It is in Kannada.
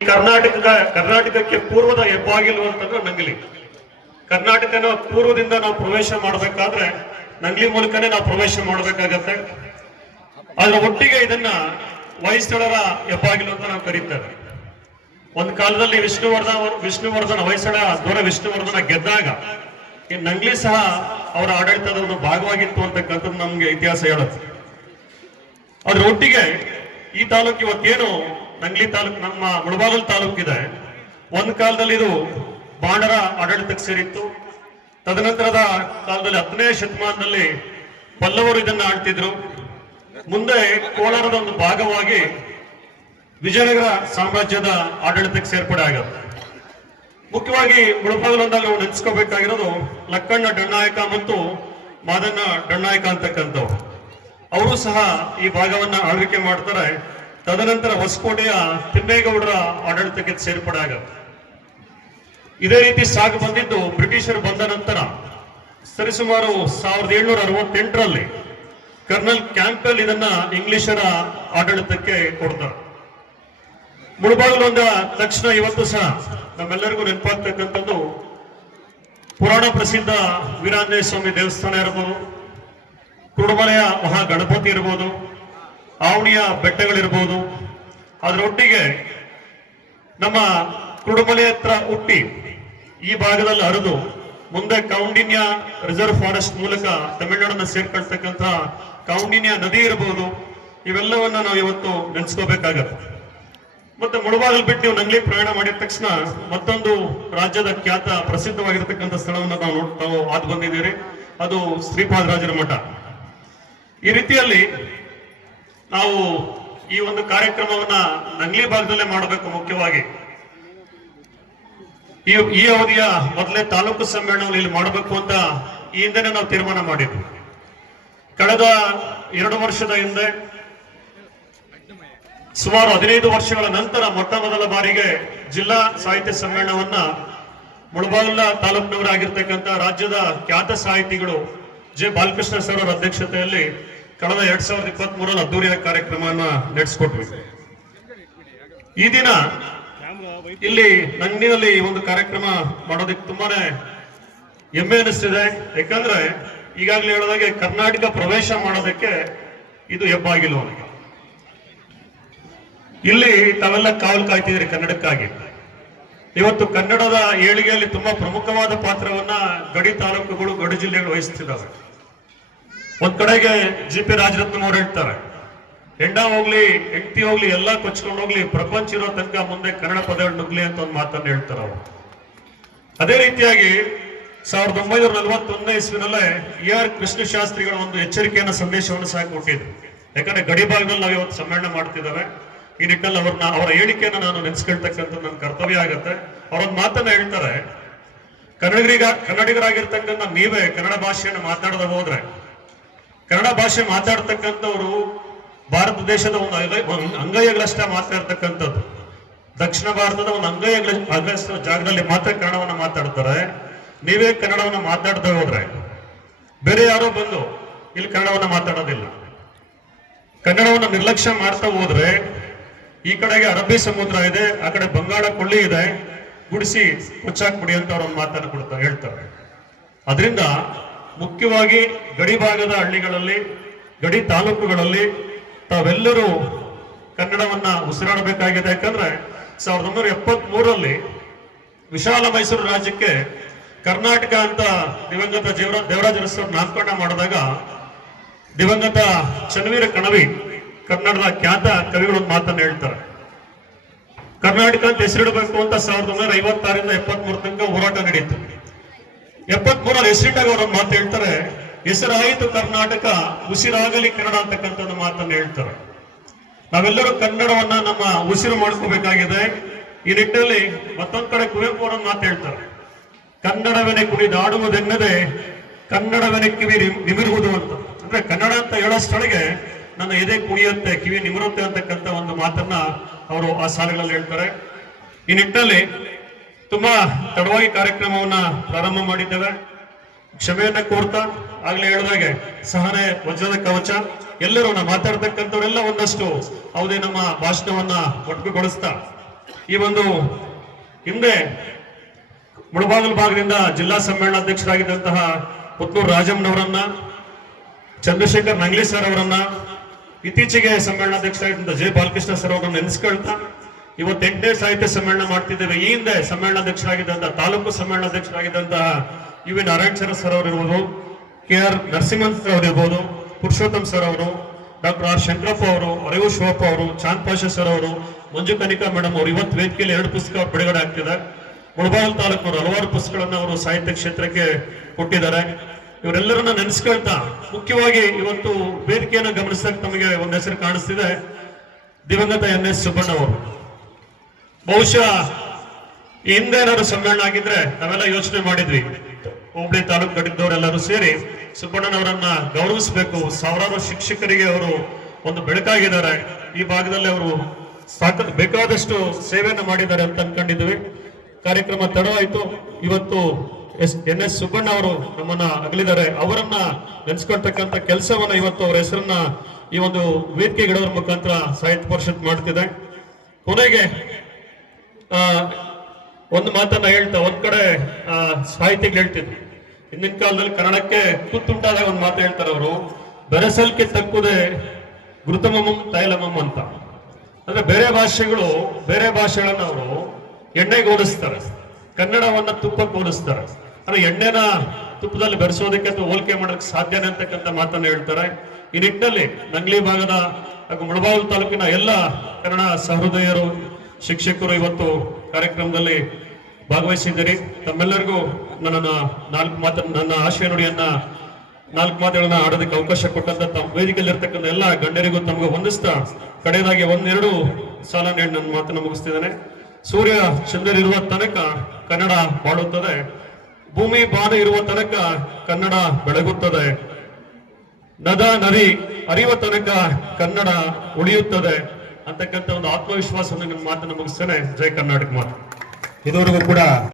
ಕರ್ನಾಟಕಕ್ಕೆ ಪೂರ್ವದ ಹೆಬ್ಬಾಗಿಲು ಅಂತಂದ್ರೆ ನಂಗ್ಲಿ. ಕರ್ನಾಟಕನ ಪೂರ್ವದಿಂದ ನಾವು ಪ್ರವೇಶ ಮಾಡಬೇಕಾದ್ರೆ ನಂಗ್ಲಿ ಮೂಲಕನೇ ನಾವು ಪ್ರವೇಶ ಮಾಡಬೇಕಾಗತ್ತೆ. ಅದರ ಒಟ್ಟಿಗೆ ಇದನ್ನ ಹೊಯ್ಸಳರ ಹೆಬ್ಬಾಗಿಲು ಅಂತ ನಾವು ಕರೀತೇವೆ. ಒಂದು ಕಾಲದಲ್ಲಿ ವಿಷ್ಣುವರ್ಧನ ಹೊಯ್ಸಳ ದೊರ ವಿಷ್ಣುವರ್ಧನ ಗೆದ್ದಾಗ ಈ ನಂಗ್ಲಿ ಸಹ ಅವರ ಆಡಳಿತದ ಒಂದು ಭಾಗವಾಗಿತ್ತು ಅಂತಕ್ಕಂಥದ್ದು ನಮ್ಗೆ ಇತಿಹಾಸ ಹೇಳುತ್ತೆ. ಅದ್ರ ಒಟ್ಟಿಗೆ ಈ ತಾಲೂಕು ಇವತ್ತೇನು ನಂಗ್ಲಿ ತಾಲೂಕು, ನಮ್ಮ ಮುಳಬಾಗಿಲು ತಾಲೂಕಿದೆ, ಒಂದು ಕಾಲದಲ್ಲಿ ಇದು ಬಾಣರ ಆಡಳಿತಕ್ಕೆ ಸೇರಿತ್ತು. ತದನಂತರದ ಕಾಲದಲ್ಲಿ 10ನೇ ಶತಮಾನದಲ್ಲಿ ಪಲ್ಲವರು ಇದನ್ನ ಆಳ್ತಿದ್ರು. ಮುಂದೆ ಕೋಲಾರದ ಒಂದು ಭಾಗವಾಗಿ ವಿಜಯನಗರ ಸಾಮ್ರಾಜ್ಯದ ಆಡಳಿತಕ್ಕೆ ಸೇರ್ಪಡೆ ಆಗುತ್ತೆ. ಮುಖ್ಯವಾಗಿ ಮುಳಬಾಗಿಲು ಅಂದಾಗ ನಾವು ನೆನೆಸ್ಕೋಬೇಕಾಗಿರೋದು ಲಕ್ಕಣ್ಣ ಡಣ್ಣಾಯಕ ಮತ್ತು ಮಾದಣ್ಣ ಡಣ್ಣಾಯಕ ಅಂತಕ್ಕಂಥವ್ರು. ಅವರು ಸಹ ಈ ಭಾಗವನ್ನ ಆಳ್ವಿಕೆ ಮಾಡ್ತಾರೆ. ತದನಂತರ ಹೊಸಕೋಟೆಯ ತಿಮ್ಮೇಗೌಡರ ಆಡಳಿತಕ್ಕೆ ಸೇರ್ಪಡೆ ಆಗುತ್ತೆ. ಇದೇ ರೀತಿ ಸಾಗಿ ಬಂದಿದ್ದು ಬ್ರಿಟಿಷರು ಬಂದ ನಂತರ ಸರಿಸುಮಾರು 1768ರಲ್ಲಿ ಕರ್ನಲ್ ಕ್ಯಾಂಪೆಲ್ ಇದನ್ನ ಇಂಗ್ಲಿಷರ ಆಡಳಿತಕ್ಕೆ ಕೊಡ್ತಾರೆ. ಮುಳಬಾಗಿಲು ಅಂದ ತಕ್ಷಣ ಇವತ್ತು ಸಹ ನಮ್ಮೆಲ್ಲರಿಗೂ ನೆನಪಾಗ್ತಕ್ಕಂಥದ್ದು ಪುರಾಣ ಪ್ರಸಿದ್ಧ ವೀರಾಂಜನೇಯ ಸ್ವಾಮಿ ದೇವಸ್ಥಾನ ಇರ್ಬೋದು, ಕುರುಡುಮಲೆಯ ಮಹಾ ಗಣಪತಿ ಇರ್ಬೋದು, ಆವಣಿಯ ಬೆಟ್ಟಗಳಿರ್ಬೋದು. ಅದರೊಟ್ಟಿಗೆ ನಮ್ಮ ಕುರುಡುಮಲೆ ಹತ್ರ ಹುಟ್ಟಿ ಈ ಭಾಗದಲ್ಲಿ ಹರಿದು ಮುಂದೆ ಕೌಂಡಿನ್ಯ ರಿಸರ್ವ್ ಫಾರೆಸ್ಟ್ ಮೂಲಕ ತಮಿಳುನಾಡನ್ನ ಸೇರ್ಕೊಳ್ತಕ್ಕಂಥ ಕೌಂಡಿನ್ಯ ನದಿ ಇರಬಹುದು. ಇವೆಲ್ಲವನ್ನ ನಾವು ಇವತ್ತು ನೆನೆಸ್ಕೋಬೇಕಾಗತ್ತೆ. ಮತ್ತೆ ಮುಳಬಾಗಿಲು ಬಿಟ್ಟು ನೀವು ನಂಗ್ಲಿ ಪ್ರಯಾಣ ಮಾಡಿದ ತಕ್ಷಣ ಮತ್ತೊಂದು ರಾಜ್ಯದ ಖ್ಯಾತ ಪ್ರಸಿದ್ಧವಾಗಿರ್ತಕ್ಕಂಥ ಸ್ಥಳವನ್ನು ನಾವು ಹಾದು ಬಂದಿದ್ದೀರಿ. ಅದು ಶ್ರೀಪಾದರಾಜರ ಮಠ. ಈ ರೀತಿಯಲ್ಲಿ ನಾವು ಈ ಒಂದು ಕಾರ್ಯಕ್ರಮವನ್ನ ನಂಗ್ಲಿ ಭಾಗದಲ್ಲೇ ಮಾಡಬೇಕು. ಮುಖ್ಯವಾಗಿ ಈ ಅವಧಿಯ ಮೊದಲೇ ತಾಲೂಕು ಸಮ್ಮೇಳನವನ್ನು ಇಲ್ಲಿ ಮಾಡಬೇಕು ಅಂತ ಈ ಹಿಂದೆನೆ ನಾವು ತೀರ್ಮಾನ ಮಾಡಿದ್ವಿ. ಕಳೆದ 2 ವರ್ಷದ ಹಿಂದೆ ಸುಮಾರು 15 ವರ್ಷಗಳ ನಂತರ ಮೊಟ್ಟ ಮೊದಲ ಬಾರಿಗೆ ಜಿಲ್ಲಾ ಸಾಹಿತ್ಯ ಸಮ್ಮೇಳನವನ್ನ ಮುಳಬಾಗಿಲ ತಾಲೂಕಿನವರಾಗಿರ್ತಕ್ಕಂಥ ರಾಜ್ಯದ ಖ್ಯಾತ ಸಾಹಿತಿಗಳು ಜೆ ಬಾಲಕೃಷ್ಣ ಸರ್ ಅವರ ಅಧ್ಯಕ್ಷತೆಯಲ್ಲಿ ಕಳೆದ 2023ರಲ್ಲಿ ಅದ್ದೂರಿಯ ಕಾರ್ಯಕ್ರಮವನ್ನ ನಡೆಸಿಕೊಟ್ವಿ. ಈ ದಿನ ಇಲ್ಲಿ ನಂಗ್ಲಿನಲ್ಲಿ ಒಂದು ಕಾರ್ಯಕ್ರಮ ಮಾಡೋದಕ್ಕೆ ತುಂಬಾನೇ ಹೆಮ್ಮೆ ಅನಿಸ್ತಿದೆ. ಯಾಕಂದ್ರೆ ಈಗಾಗಲೇ ಹೇಳಿದಾಗೆ ಕರ್ನಾಟಕ ಪ್ರವೇಶ ಮಾಡೋದಕ್ಕೆ ಇದು ಹೆಬ್ಬಾಗಿಲು. ಇಲ್ಲಿ ತಾವೆಲ್ಲ ಕಾವಲು ಕಾಯ್ತಿದ್ರಿ ಕನ್ನಡಕ್ಕಾಗಿ. ಇವತ್ತು ಕನ್ನಡದ ಏಳಿಗೆಯಲ್ಲಿ ತುಂಬಾ ಪ್ರಮುಖವಾದ ಪಾತ್ರವನ್ನ ಗಡಿ ತಾಲೂಕುಗಳು, ಗಡಿ ಜಿಲ್ಲೆಗಳು ವಹಿಸ್ತಿದ್ದಾವೆ. ಒಂದ್ ಕಡೆಗೆ ಜಿ ಪಿ ರಾಜರತ್ನಂ ಅವ್ರು ಹೇಳ್ತಾರೆ, ಹೆಂಡ ಹೋಗ್ಲಿ ಹೆಂಡತಿ ಹೋಗ್ಲಿ ಎಲ್ಲ ಕೊಚ್ಕೊಂಡು ಹೋಗ್ಲಿ, ಪ್ರಪಂಚ ಇರೋ ತನಕ ಮುಂದೆ ಕನ್ನಡ ಪದಗಳು ನುಗ್ಲಿ ಅಂತ ಒಂದು ಮಾತನ್ನು ಹೇಳ್ತಾರೆ ಅವರು. ಅದೇ ರೀತಿಯಾಗಿ 1941ನೇ ಇಸ್ವಿನಲ್ಲೇ ER ಕೃಷ್ಣ ಶಾಸ್ತ್ರಿಗಳ ಒಂದು ಎಚ್ಚರಿಕೆಯನ್ನ ಸಂದೇಶವನ್ನು ಸಹ ಕೊಟ್ಟಿದ್ರು. ಯಾಕಂದ್ರೆ ಗಡಿ ಭಾಗದಲ್ಲಿ ನಾವು ಇವತ್ತು ಸಮ್ಮೇಳನ ಮಾಡ್ತಿದ್ದಾವೆ. ಈ ನಿಟ್ಟಲ್ಲಿ ಅವರ ಹೇಳಿಕೆಯನ್ನ ನಾನು ನೆನೆಸ್ಕೊಳ್ತಕ್ಕಂಥ ನನ್ನ ಕರ್ತವ್ಯ ಆಗತ್ತೆ. ಅವರೊಂದು ಮಾತನ್ನ ಹೇಳ್ತಾರೆ, ಕನ್ನಡಿಗರಾಗಿರ್ತಕ್ಕಂಥ ನೀವೇ ಕನ್ನಡ ಭಾಷೆಯನ್ನು ಮಾತಾಡದ ಹೋದ್ರೆ, ಕನ್ನಡ ಭಾಷೆ ಮಾತಾಡ್ತಕ್ಕಂಥವ್ರು ಭಾರತ ದೇಶದ ಒಂದು ಅಂಗೈಗಳಷ್ಟ ಮಾತಾಡ್ತಕ್ಕಂಥದ್ದು. ದಕ್ಷಿಣ ಭಾರತದ ಒಂದು ಅಂಗೈಗಳಷ್ಟು ಜಾಗದಲ್ಲಿ ಮಾತ್ರ ಕನ್ನಡವನ್ನ ಮಾತಾಡ್ತಾರೆ. ನೀವೇ ಕನ್ನಡವನ್ನ ಮಾತಾಡದೆ ಹೋದ್ರೆ ಬೇರೆ ಯಾರೋ ಬಂದು ಇಲ್ಲಿ ಕನ್ನಡವನ್ನ ಮಾತಾಡೋದಿಲ್ಲ. ಕನ್ನಡವನ್ನ ನಿರ್ಲಕ್ಷ್ಯ ಮಾಡ್ತಾ ಹೋದ್ರೆ ಈ ಕಡೆಗೆ ಅರಬ್ಬಿ ಸಮುದ್ರ ಇದೆ, ಆ ಕಡೆ ಬಂಗಾಳ ಕೊಳ್ಳಿ ಇದೆ, ಗುಡಿಸಿ ಮುಚ್ಚಾಕ್ಬಿಡಿ ಅಂತ ಅವ್ರೊಂದು ಮಾತನ್ನು ಹೇಳ್ತಾರೆ. ಅದರಿಂದ ಮುಖ್ಯವಾಗಿ ಗಡಿ ಭಾಗದ ಹಳ್ಳಿಗಳಲ್ಲಿ, ಗಡಿ ತಾಲೂಕುಗಳಲ್ಲಿ ತಾವೆಲ್ಲರೂ ಕನ್ನಡವನ್ನ ಉಸಿರಾಡಬೇಕಾಗಿದೆ. ಯಾಕಂದ್ರೆ 1973ರಲ್ಲಿ ವಿಶಾಲ ಮೈಸೂರು ರಾಜ್ಯಕ್ಕೆ ಕರ್ನಾಟಕ ಅಂತ ದಿವಂಗತ ದೇವರಾಜ ಅರಸು ನಾಮಕರಣ ಮಾಡಿದಾಗ ದಿವಂಗತ ಚನ್ನವೀರ ಕಣವಿ ಕನ್ನಡದ ಖ್ಯಾತ ಕವಿಗಳೊಂದು ಮಾತನ್ನು ಹೇಳ್ತಾರೆ. ಕರ್ನಾಟಕ ಅಂತ ಹೆಸರಿಡಬೇಕು ಅಂತ 1956ರಿಂದ 73 ತನಕ ಹೋರಾಟ ನಡೀತು. 73ರಲ್ಲಿ ಹೆಸರಿಟ್ಟಾಗ ಅವರೊಂದು ಮಾತು ಹೇಳ್ತಾರೆ, ಹೆಸರಾಯಿತು ಕರ್ನಾಟಕ, ಉಸಿರಾಗಲಿ ಕನ್ನಡ ಅಂತಕ್ಕಂಥದ್ದು ಮಾತನ್ನು ಹೇಳ್ತಾರೆ. ನಾವೆಲ್ಲರೂ ಕನ್ನಡವನ್ನ ನಮ್ಮ ಉಸಿರು ಮಾಡ್ಕೋಬೇಕಾಗಿದೆ. ಈ ನಿಟ್ಟಿನಲ್ಲಿ ಮತ್ತೊಂದ್ ಕಡೆ ಕುವೆಂಪು ಅವರೊಂದು ಮಾತು ಹೇಳ್ತಾರೆ, ಕನ್ನಡವೆನೆ ಕುಣಿದಾಡುವುದೆನ್ನದೆ ಕನ್ನಡವೆನೆ ಕಿವಿ ನಿಮಿರುವುದು ಅಂತ. ಅಂದ್ರೆ ಕನ್ನಡ ಅಂತ ಹೇಳೋಷ್ಟೊಳಗೆ ನನ್ನ ಎದೆ ಕುಣಿಯುತ್ತೆ, ಕಿವಿ ನಿಮಿರುತ್ತೆ ಅಂತಕ್ಕಂಥ ಒಂದು ಮಾತನ್ನ ಅವರು ಆ ಸಾಲುಗಳಲ್ಲಿ ಹೇಳ್ತಾರೆ. ಈ ನಿಟ್ಟಿನಲ್ಲಿ ತುಂಬಾ ತಡವಾಗಿ ಕಾರ್ಯಕ್ರಮವನ್ನ ಪ್ರಾರಂಭ ಮಾಡಿದ್ದೇವೆ. ಕ್ಷಮೆಯನ್ನ ಕೋರ್ತಾ ಆಗ್ಲೇ ಹೇಳಿದಾಗೆ ಸಹನೆ ವಜ್ರದ ಕವಚ ಎಲ್ಲರೂ ನಾವು ಮಾತಾಡ್ತಕ್ಕಂಥವರೆಲ್ಲ ಒಂದಷ್ಟು ಯಾವುದೇ ನಮ್ಮ ಭಾಷಣವನ್ನ ಒಟ್ಟುಗೊಳಿಸ್ತಾ ಈ ಒಂದು ಹಿಂದೆ ಮುಳಬಾಗಿಲು ಭಾಗದಿಂದ ಜಿಲ್ಲಾ ಸಮ್ಮೇಳನಾಧ್ಯಕ್ಷರಾಗಿದ್ದಂತಹ ಪುತ್ತೂರು ರಾಜಮ್ಮನವರನ್ನ, ಚಂದ್ರಶೇಖರ್ ನಂಗ್ಲಿ ಸರ್ ಅವರನ್ನ, ಇತ್ತೀಚೆಗೆ ಸಮ್ಮೇಳನಾಧ್ಯಕ್ಷರಾಗಿದ್ದಂತಹ ಜೆ ಬಾಲಕೃಷ್ಣ ಸರ್ ಅವರನ್ನ ನೆನೆಸ್ಕೊಳ್ತಾ ಇವತ್ತು 8ನೇ ಸಾಹಿತ್ಯ ಸಮ್ಮೇಳನ ಮಾಡ್ತಿದ್ದೇವೆ. ಈ ಹಿಂದೆ ಸಮ್ಮೇಳನಾಧ್ಯಕ್ಷರಾಗಿದ್ದಂತಹ ತಾಲೂಕು ಸಮ್ಮೇಳನಾಧ್ಯಕ್ಷರಾಗಿದ್ದಂತಹ ಯು ವಿ ನಾರಾಯಣಚಂದ್ರ ಸರ್ ಅವರು ಇರ್ಬೋದು, ಕೆ ಆರ್ ನರಸಿಂಹನ್ ಸರ್ ಅವರು ಇರ್ಬೋದು, ಪುರುಷೋತ್ತಮ್ ಸರ್ ಅವರು, ಡಾಕ್ಟರ್ ಆರ್ ಶಂಕರಪ್ಪ ಅವರು, ಅರಿವು ಶಿವಪ್ಪ ಅವರು, ಚಾಂದ್ ಪಾಷಾ ಸರ್ ಅವರು, ಮಂಜು ಕನಿಕಾ ಮೇಡಮ್ ಅವರು ಇವತ್ತು ವೇದಿಕೆಯಲ್ಲಿ 2 ಪುಸ್ತಕ ಬಿಡುಗಡೆ ಆಗ್ತಿದೆ. ಮುಳಬಾಗಿಲು ತಾಲೂಕಿನವರು ಹಲವಾರು ಪುಸ್ತಕಗಳನ್ನ ಅವರು ಸಾಹಿತ್ಯ ಕ್ಷೇತ್ರಕ್ಕೆ ಕೊಟ್ಟಿದ್ದಾರೆ. ಇವರೆಲ್ಲರನ್ನ ನೆನೆಸ್ಕೊಳ್ತಾ ಮುಖ್ಯವಾಗಿ ಇವತ್ತು ವೇದಿಕೆಯನ್ನು ಗಮನಿಸಿದಾಗ ತಮಗೆ ಒಂದು ಹೆಸರು ಕಾಣಿಸ್ತಿದೆ, ದಿವಂಗತ NS ಸುಬ್ಬಣ್ಣ ಅವರು. ಬಹುಶಃ ಈ ಹಿಂದೆ ಏನಾದ್ರು ಸಮ್ಮೇಳನ ಆಗಿದ್ರೆ ನಾವೆಲ್ಲ ಯೋಚನೆ ಮಾಡಿದ್ವಿ, ಹುಬ್ಳಿ ತಾಲೂಕು ಘಟಕದವರೆಲ್ಲರೂ ಸೇರಿ ಸುಬ್ಬಣ್ಣನವರನ್ನ ಗೌರವಿಸಬೇಕು. ಸಾವಿರಾರು ಶಿಕ್ಷಕರಿಗೆ ಅವರು ಒಂದು ಬೆಳಕಾಗಿದ್ದಾರೆ. ಈ ಭಾಗದಲ್ಲಿ ಅವರು ಬೇಕಾದಷ್ಟು ಸೇವೆಯನ್ನು ಮಾಡಿದ್ದಾರೆ ಅಂತ ಅನ್ಕೊಂಡಿದ್ವಿ. ಕಾರ್ಯಕ್ರಮ ತಡವಾಯಿತು. ಇವತ್ತು NS ಸುಬ್ಬಣ್ಣ ಅವರು ನಮ್ಮನ್ನ ಅಗಲಿದ್ದಾರೆ. ಅವರನ್ನ ನೆನೆಸ್ಕೊಳ್ತಕ್ಕಂಥ ಕೆಲಸವನ್ನ ಇವತ್ತು ಅವರ ಹೆಸರನ್ನ ಈ ಒಂದು ವೇದಿಕೆ ಇಡೋದ್ರ ಮುಖಾಂತರ ಸಾಹಿತ್ಯ ಪರಿಷತ್ ಮಾಡ್ತಿದೆ. ಕೊನೆಗೆ ಒಂದು ಮಾತನ್ನ ಹೇಳ್ತಾ, ಒಂದ್ ಕಡೆ ಸಾಹಿತ್ಯಗಳು ಹೇಳ್ತಿದ್ರು, ಹಿಂದಿನ ಕಾಲದಲ್ಲಿ ಕನ್ನಡಕ್ಕೆ ಕುತ್ತುಂಟಾದಾಗ ಒಂದು ಮಾತು ಹೇಳ್ತಾರೆ ಅವರು, ಬೆರೆಸಲ್ಕೆ ತಕ್ಕುದೇ ಗುರುತಮಂ ತೈಲಮಂ ಅಂತ. ಅಂದ್ರೆ ಬೇರೆ ಭಾಷೆಗಳನ್ನ ಅವರು ಎಣ್ಣೆಗೆ ಹೋಲಿಸ್ತಾರೆ, ಕನ್ನಡವನ್ನ ತುಪ್ಪಕ್ಕೆ ಹೋಲಿಸ್ತಾರೆ. ಅಂದ್ರೆ ಎಣ್ಣೆನ ತುಪ್ಪದಲ್ಲಿ ಬೆರೆಸೋದಕ್ಕೆ ಅಥವಾ ಹೋಲಿಕೆ ಮಾಡೋದಕ್ಕೆ ಸಾಧ್ಯನೇ ಅಂತಕ್ಕಂಥ ಮಾತನ್ನ ಹೇಳ್ತಾರೆ. ಈ ನಿಟ್ಟಿನಲ್ಲಿ ನಂಗ್ಲಿ ಭಾಗದ ಹಾಗೂ ಮುಳಬಾಗಿಲು ತಾಲೂಕಿನ ಎಲ್ಲ ಕನ್ನಡ ಸಹೃದಯರು, ಶಿಕ್ಷಕರು ಇವತ್ತು ಕಾರ್ಯಕ್ರಮದಲ್ಲಿ ಭಾಗವಹಿಸಿದ್ದೀರಿ. ತಮ್ಮೆಲ್ಲರಿಗೂ ನನ್ನ ಆಶಯ ನುಡಿಯನ್ನ 4 ಮಾತುಗಳನ್ನ ಆಡೋದಕ್ಕೆ ಅವಕಾಶ ಕೊಟ್ಟಂತ ತಮ್ಮ ವೇದಿಕೆಯಲ್ಲಿ ಇರ್ತಕ್ಕಂಥ ಎಲ್ಲ ಗಣ್ಯರಿಗೂ ತಮಗೆ ವಂದಿಸ್ತಾ ಕಡೆಯದಾಗಿ 1-2 ಸಾಲ ನೀಡಿ ನನ್ನ ಮಾತನ್ನ ಮುಗಿಸ್ತಿದ್ದೇನೆ. ಸೂರ್ಯ ಚಂದ್ರರಿರುವ ತನಕ ಕನ್ನಡ ಬಾಳುತ್ತದೆ, ಭೂಮಿ ಬಾನು ಇರುವ ತನಕ ಕನ್ನಡ ಬೆಳಗುತ್ತದೆ, ನದ ನದಿ ಅರಿಯುವ ತನಕ ಕನ್ನಡ ಉಳಿಯುತ್ತದೆ ಅಂತಕ್ಕಂಥ ಒಂದು ಆತ್ಮವಿಶ್ವಾಸವನ್ನು ನನ್ನ ಮಾತನ್ನು ಮುಗಿಸ್ತೇನೆ. ಜೈ ಕರ್ನಾಟಕ ಮಾತು. ಇದುವರೆಗೂ ಕೂಡ